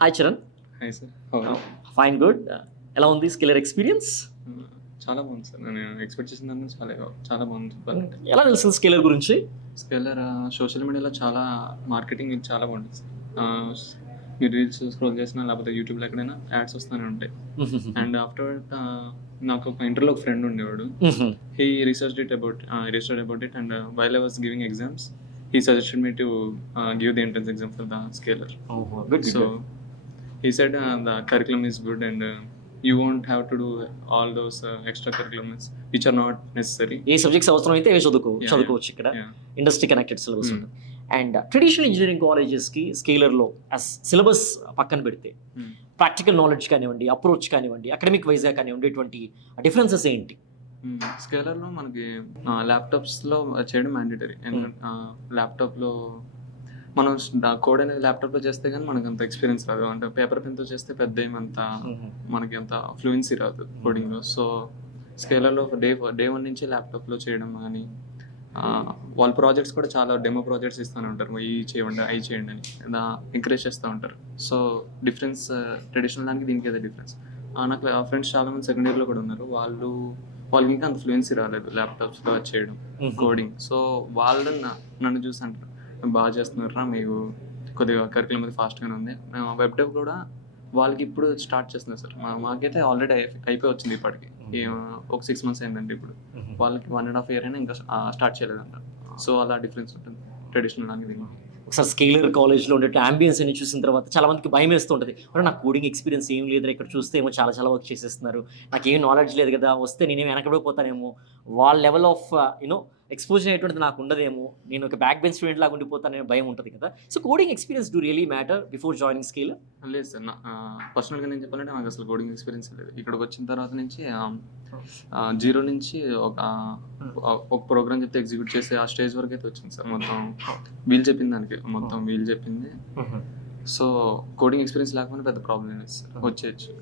Hi Charan. Hi sir. అవును. Fine, good. ఎలా ఉంది స్కిల్లర్ ఎక్స్పీరియన్స్? చాలా బాగుంది సార్. నేను ఎక్స్పెక్ట్ చేసిన దాన్ని చాలా బాగుంది చెప్పాలంటే. ఎలా తెలిసింది స్కిల్లర్ గురించి? స్కెల్లర్ సోషల్ మీడియాలో చాలా మార్కెటింగ్ చాలా బాగుంటుంది సార్. మీరు రీల్స్ స్క్రోల్ చేసినా లేకపోతే యూట్యూబ్లో ఎక్కడైనా యాడ్స్ వస్తూనే ఉంటాయి. అండ్ ఆఫ్టర్ నాకు ఒక ఇంటర్లో ఒక ఫ్రెండ్ ఉండేవాడు. He researched about it and while I was giving exams he suggested me to give the entrance exam for the scalar. Good. So he said the curriculum is good and you won't have to do all those extra curriculums which are not necessary. A subjects అవసరం అయితే ఏ చదువుకోవచ్చు ఇక్కడ. Industry connected syllabus ఉంటుంది. And traditional engineering కాలేజెస్కి స్కేలర్లో syllabus పక్కన పెడితే practical knowledge కానివ్వండి, approach కానివ్వండి, academic వైజ్గా కానివ్వండి, ఇటువంటి డిఫరెన్సెస్ ఏంటి? స్కేలర్లో మనకి ల్యాప్టాప్స్లో చేయడం మ్యాండేటరీ. ఎందుకంటే ల్యాప్టాప్లో మనం కోడ్ అనేది ల్యాప్టాప్లో చేస్తే కానీ మనకు అంత ఎక్స్పీరియన్స్ రాదు. అంటే పేపర్ పెన్తో చేస్తే పెద్ద ఏమంత మనకి అంత ఫ్లూయెన్సీ రాదు కోడింగ్లో. సో స్కేలర్లో డే వన్ నుంచి ల్యాప్టాప్లో చేయడం కానీ వాళ్ళ ప్రాజెక్ట్స్ కూడా చాలా డెమో ప్రాజెక్ట్స్ ఇస్తూనే ఉంటారు. ఇవి చేయండి, అవి చేయండి అని ఎంకరేజ్ చేస్తూ ఉంటారు. సో డిఫరెన్స్ ట్రెడిషనల్ దానికి దీనికి అదే డిఫరెన్స్. నాకు ఫ్రెండ్స్ చాలామంది సెకండ్ ఇయర్లో కూడా ఉన్నారు. వాళ్ళకి ఇంకా అంత ఫ్లూయెన్సీ రాలేదు ల్యాప్టాప్స్లో చేయడం కోడింగ్. సో వాళ్ళని నన్ను చూసి అంటారు, బాగా చేస్తున్నారా, మీకు కొద్దిగా కరికులం అది ఫాస్ట్గానే ఉంది. వెబ్ డెవ్ కూడా వాళ్ళకి ఇప్పుడు స్టార్ట్ చేస్తున్నారు సార్. మాకైతే ఆల్రెడీ అయిపోయి వచ్చింది ఇప్పటికి. ఒక 6 months అయిందండి. ఇప్పుడు వాళ్ళకి 1.5 year అయినా ఇంకా స్టార్ట్ చేయలేదంట. సో అలా డిఫరెన్స్ ఉంటుంది ట్రెడిషనల్ అనేది. ఒకసారి స్కేలర్ కాలేజ్లో ఉండే అంబియన్స్ అని చూసిన తర్వాత చాలా మందికి భయం వేస్తూ ఉంటుంది. నాకు కోడింగ్ ఎక్స్పీరియన్స్ ఏం లేదు, ఇక్కడ చూస్తే ఏమో చాలా వర్క్ చేసేస్తున్నారు, నాకు ఏం నాలెడ్జ్ లేదు కదా, వస్తే నేనేం వెనకబడిపోతానేమో, వాళ్ళ లెవెల్ ఆఫ్ ఎక్స్పోజర్ అనేటువంటిది నాకు ఉండదేమో, నేను ఒక బ్యాక్ బెంచ్ స్టూడెంట్ లాగా ఉండిపోతాననే భయం ఉంటుంది కదా. So coding experience do really matter before joining scalar? లేదు సార్. పర్సనల్గా నేను చెప్పాలంటే నాకు అసలు కోడింగ్ ఎక్స్పీరియన్స్ లేదు. ఇక్కడికి వచ్చిన తర్వాత నుంచి 0 నుంచి ఒక ప్రోగ్రామ్ చెప్తే ఎగ్జిక్యూట్ చేసే ఆ స్టేజ్ వరకు అయితే వచ్చింది సార్. మొత్తం వీళ్ళు చెప్పింది దానికి మొత్తం వీళ్ళు చెప్పింది. సో కోడింగ్ ఎక్స్పీరియన్స్ లేకపోతే పెద్ద ప్రాబ్లం లేదు సార్, వచ్చేయచ్చు.